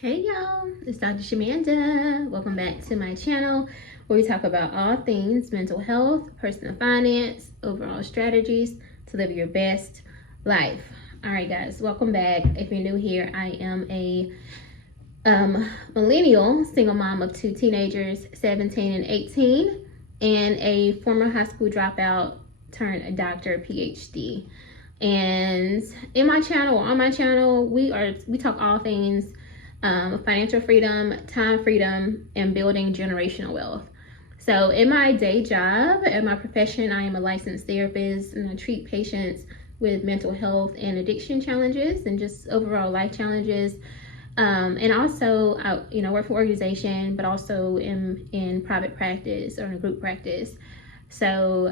Hey y'all, it's Dr. Shamanda. Welcome back to my channel where we talk about all things mental health, personal finance, overall strategies to live your best life. All right guys, welcome back. If you're new here, I am a millennial single mom of two teenagers, 17 and 18, and a former high school dropout turned a doctor, PhD. And in my channel, on my channel, we talk all things financial freedom, time freedom, and building generational wealth. So in my day job, in my profession, I am a licensed therapist and I treat patients with mental health and addiction challenges and just overall life challenges. And also, I work for an organization, but also in private practice or in a group practice. So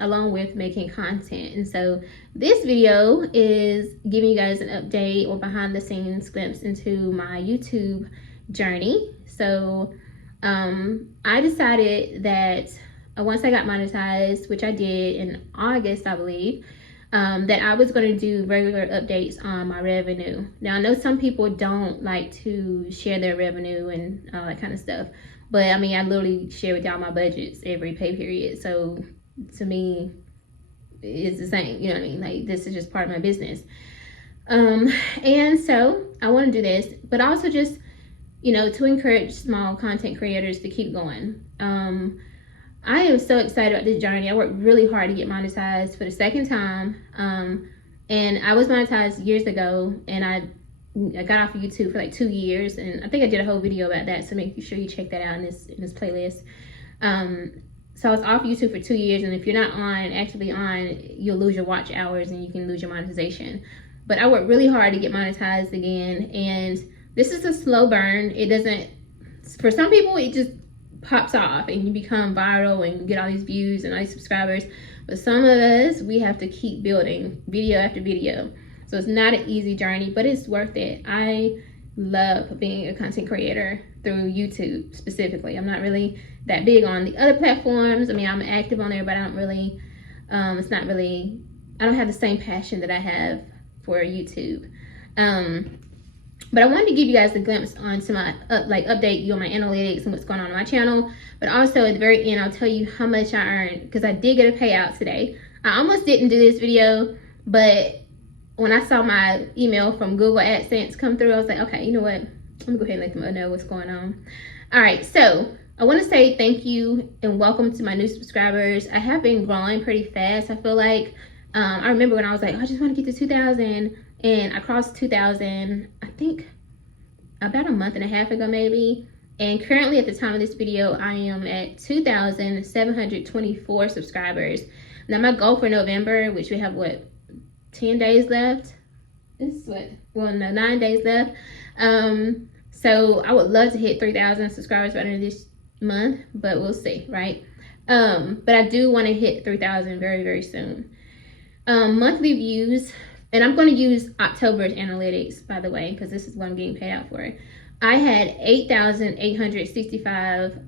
along with making content. And so this video is giving you guys an update or behind the scenes glimpse into my YouTube journey. So I decided that once I got monetized, which I did in August, I believe, that I was going to do regular updates on my revenue. Now, I know some people don't like to share their revenue and all that kind of stuff. But I mean, I literally share with y'all my budgets every pay period. So to me, it's the same, you know what I mean? Like, this is just part of my business. And so I want to do this, but also just, to encourage small content creators to keep going. I am so excited about this journey. I worked really hard to get monetized for the second time. And I was monetized years ago, and I got off of YouTube for like 2 years, and I think I did a whole video about that, so make sure you check that out in this playlist. So I was off YouTube for 2 years, and if you're not actively on, you'll lose your watch hours and you can lose your monetization. But I worked really hard to get monetized again, and this is a slow burn. It doesn't, for some people, it just pops off and you become viral and you get all these views and all these subscribers. But some of us, we have to keep building video after video. So it's not an easy journey, but it's worth it. I love being a content creator through YouTube specifically. I'm not really that big on the other platforms. I mean, I'm active on there, but I don't really, I don't have the same passion that I have for YouTube. But I wanted to give you guys a glimpse onto my, update you on my analytics and what's going on my channel. But also at the very end, I'll tell you how much I earned, because I did get a payout today. I almost didn't do this video, but when I saw my email from Google AdSense come through, I was like, okay, you know what? Let me go ahead and let them know what's going on. All right, so I want to say thank you and welcome to my new subscribers. I have been growing pretty fast. I feel like, I remember when I was like, oh, I just want to get to 2,000, and I crossed 2,000, I think about a month and a half ago maybe. And currently at the time of this video, I am at 2,724 subscribers. Now my goal for November, which we have 10 days left. This is 9 days left. So I would love to hit 3,000 subscribers by the end of this month, but we'll see, right? But I do want to hit 3,000 very, very soon. Monthly views, and I'm going to use October's analytics, by the way, because this is what I'm getting paid out for. I had 8,865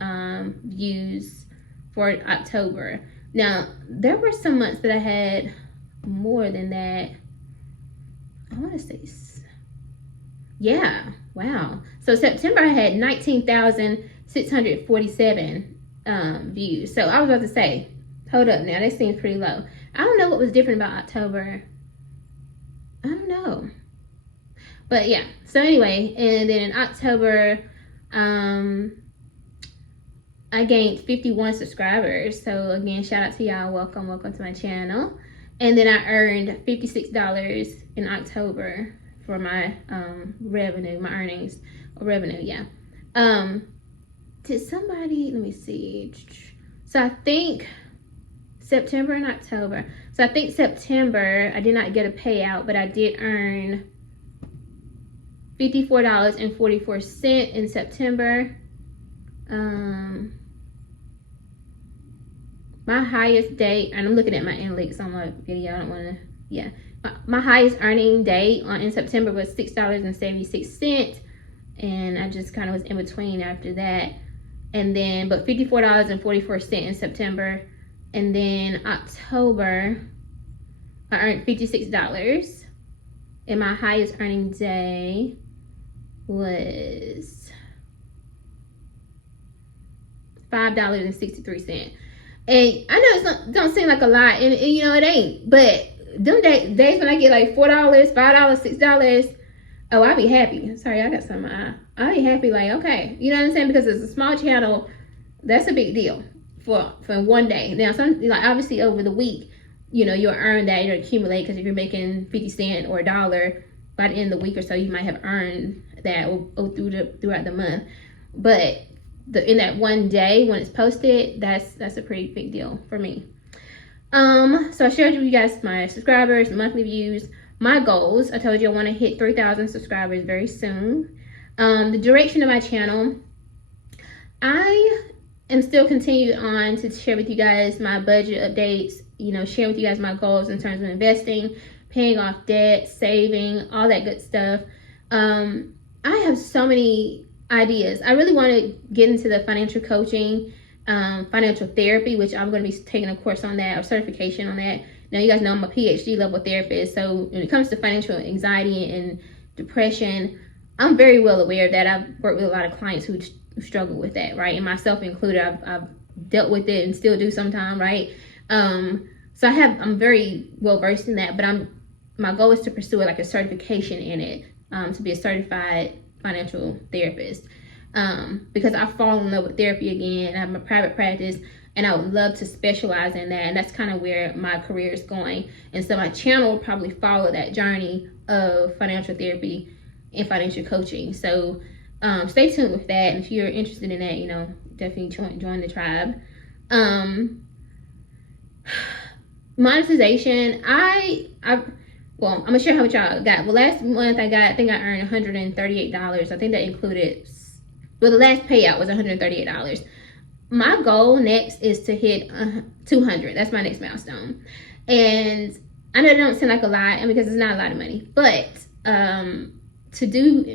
views for October. Now, there were some months that I had more than that. I want to say, yeah, wow. So September I had 19,647 views. So I was about to say, hold up now, that seems pretty low. I don't know what was different about October. I don't know. But yeah, so anyway, and then in October, I gained 51 subscribers. So again, shout out to y'all. Welcome to my channel. And then I earned $56 in October for my revenue, my earnings, or revenue, yeah. Did somebody, let me see. So I think September and October. So I think September, I did not get a payout, but I did earn $54.44 in September. My highest date, and I'm looking at my analytics on my video, I don't want to, yeah. My highest earning day in September was $6.76, and I just kind of was in between after that. And then, but $54.44 in September. And then October, I earned $56. And my highest earning day was $5.63. And I know it don't seem like a lot, and you know it ain't, but them days when I get like $4, $5, $6, oh, I'll be happy. Sorry, I got some in my eye. I'll be happy, like, okay, you know what I'm saying? Because it's a small channel, that's a big deal for one day. Now, like obviously over the week, you know, you'll earn that, you'll accumulate, because if you're making 50 cents or $1 by the end of the week or so, you might have earned that throughout the month. But in that one day when it's posted, that's a pretty big deal for me. So I shared with you guys my subscribers, monthly views, my goals. I told you I want to hit 3,000 subscribers very soon. The direction of my channel, I am still continuing on to share with you guys my budget updates, you know, share with you guys my goals in terms of investing, paying off debt, saving, all that good stuff. I have so many ideas. I really want to get into the financial coaching, financial therapy, which I'm going to be taking a course on that, or certification on that. Now, you guys know I'm a PhD level therapist, so when it comes to financial anxiety and depression, I'm very well aware of that. I've worked with a lot of clients who struggle with that, right? And myself included, I've dealt with it and still do sometimes, right? So I'm very well versed in that, but my goal is to pursue like a certification in it, to be a certified financial therapist, because I fall in love with therapy again. I have my private practice, and I would love to specialize in that, and that's kind of where my career is going. And so my channel will probably follow that journey of financial therapy and financial coaching. So stay tuned with that, and if you're interested in that, you know, definitely join the tribe. Monetization, well, I'm gonna share how much y'all got. Well, last month I think I earned $138. I think that included, well, the last payout was $138. My goal next is to hit 200. That's my next milestone. And I know it don't seem like a lot, and because it's not a lot of money, but to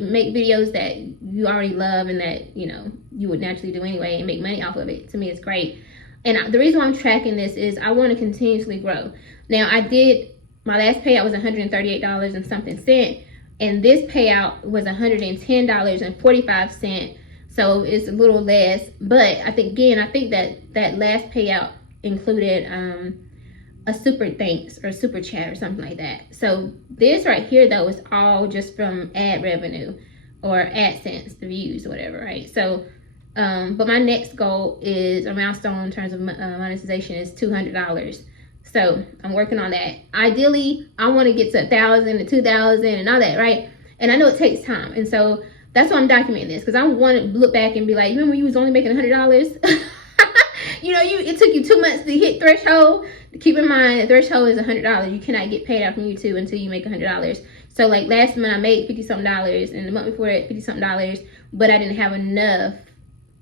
make videos that you already love and that, you know, you would naturally do anyway and make money off of it, to me is great. And the reason why I'm tracking this is I want to continuously grow. Now, my last payout was $138 and something cent, and this payout was $110.45. So it's a little less, but I think that last payout included a super thanks or super chat or something like that. So this right here though is all just from ad revenue or AdSense, the views or whatever, right? So but my next goal is a milestone in terms of monetization is $200. So I'm working on that. Ideally, I want to get to 1,000 to 2,000 and all that, right? And I know it takes time, and so that's why I'm documenting this, because I want to look back and be like, remember you was only making $100? You know, it took you 2 months to hit threshold. Keep in mind, the threshold is $100. You cannot get paid out from YouTube until you make $100. So like last month I made $50-something, and the month before that $50-something, but I didn't have enough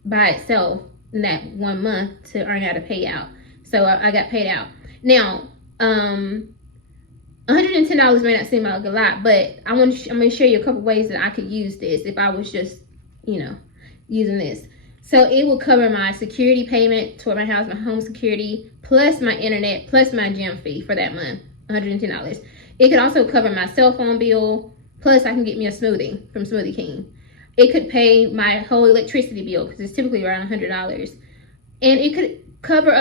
by itself in that 1 month to earn out a payout. So I got paid out. Now, $110 may not seem like a lot, but I'm going to show you a couple ways that I could use this if I was just, you know, using this. So it will cover my security payment toward my house, my home security, plus my internet, plus my gym fee for that month, $110. It could also cover my cell phone bill, plus I can get me a smoothie from Smoothie King. It could pay my whole electricity bill, because it's typically around $100. And it could cover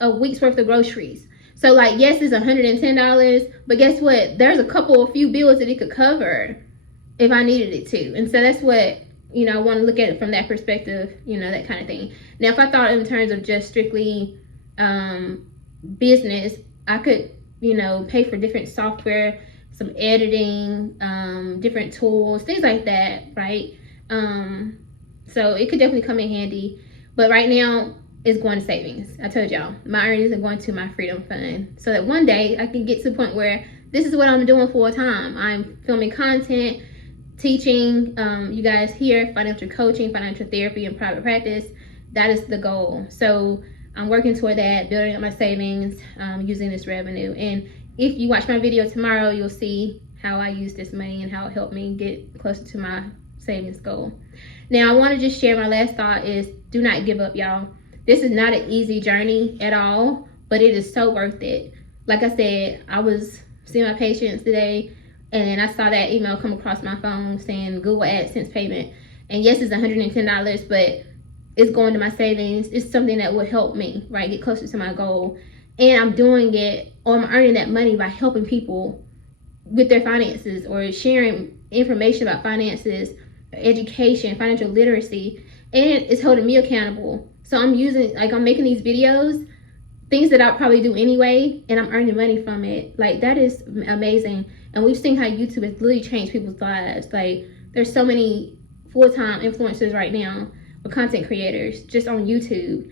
a week's worth of groceries. So like, yes, it's $110, but guess what? There's a few bills that it could cover if I needed it to. And so that's what, you know, I want to look at it from that perspective, you know, that kind of thing. Now, if I thought in terms of just strictly business, I could, you know, pay for different software, some editing, different tools, things like that, right? So it could definitely come in handy. But right now, it's going to savings. I told y'all, my earnings are going to my freedom fund, so that one day I can get to the point where this is what I'm doing full time. I'm filming content, teaching you guys here financial coaching, financial therapy, and private practice. That is the goal. So I'm working toward that, building up my savings, using this revenue. And if you watch my video tomorrow, you'll see how I use this money and how it helped me get closer to my savings goal. Now, I want to just share my last thought is, do not give up, y'all. This is not an easy journey at all, but it is so worth it. Like I said, I was seeing my patients today, And then I saw that email come across my phone saying Google AdSense payment. And yes, it's $110, but it's going to my savings. It's something that will help me, right, get closer to my goal. And I'm doing it, or I'm earning that money by helping people with their finances, or sharing information about finances, education, financial literacy. And it's holding me accountable. So I'm using, like, I'm making these videos, things that I'll probably do anyway, and I'm earning money from it. Like, that is amazing. And we've seen how YouTube has really changed people's lives. Like, there's so many full-time influencers right now, or content creators, just on YouTube.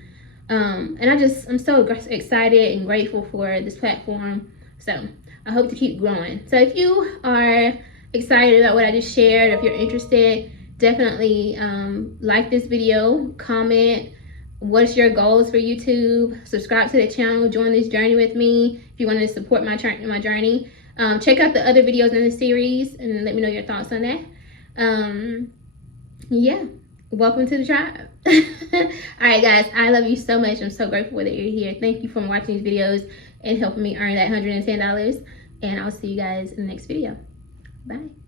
And I'm so excited and grateful for this platform. So I hope to keep growing. So if you are excited about what I just shared, if you're interested, definitely like this video, comment what's your goals for YouTube, subscribe to the channel, join this journey with me if you want to support my journey. Check out the other videos in the series and let me know your thoughts on that. Yeah, welcome to the tribe. All right, guys, I love you so much. I'm so grateful that you're here. Thank you for watching these videos and helping me earn that $110. And I'll see you guys in the next video. Bye.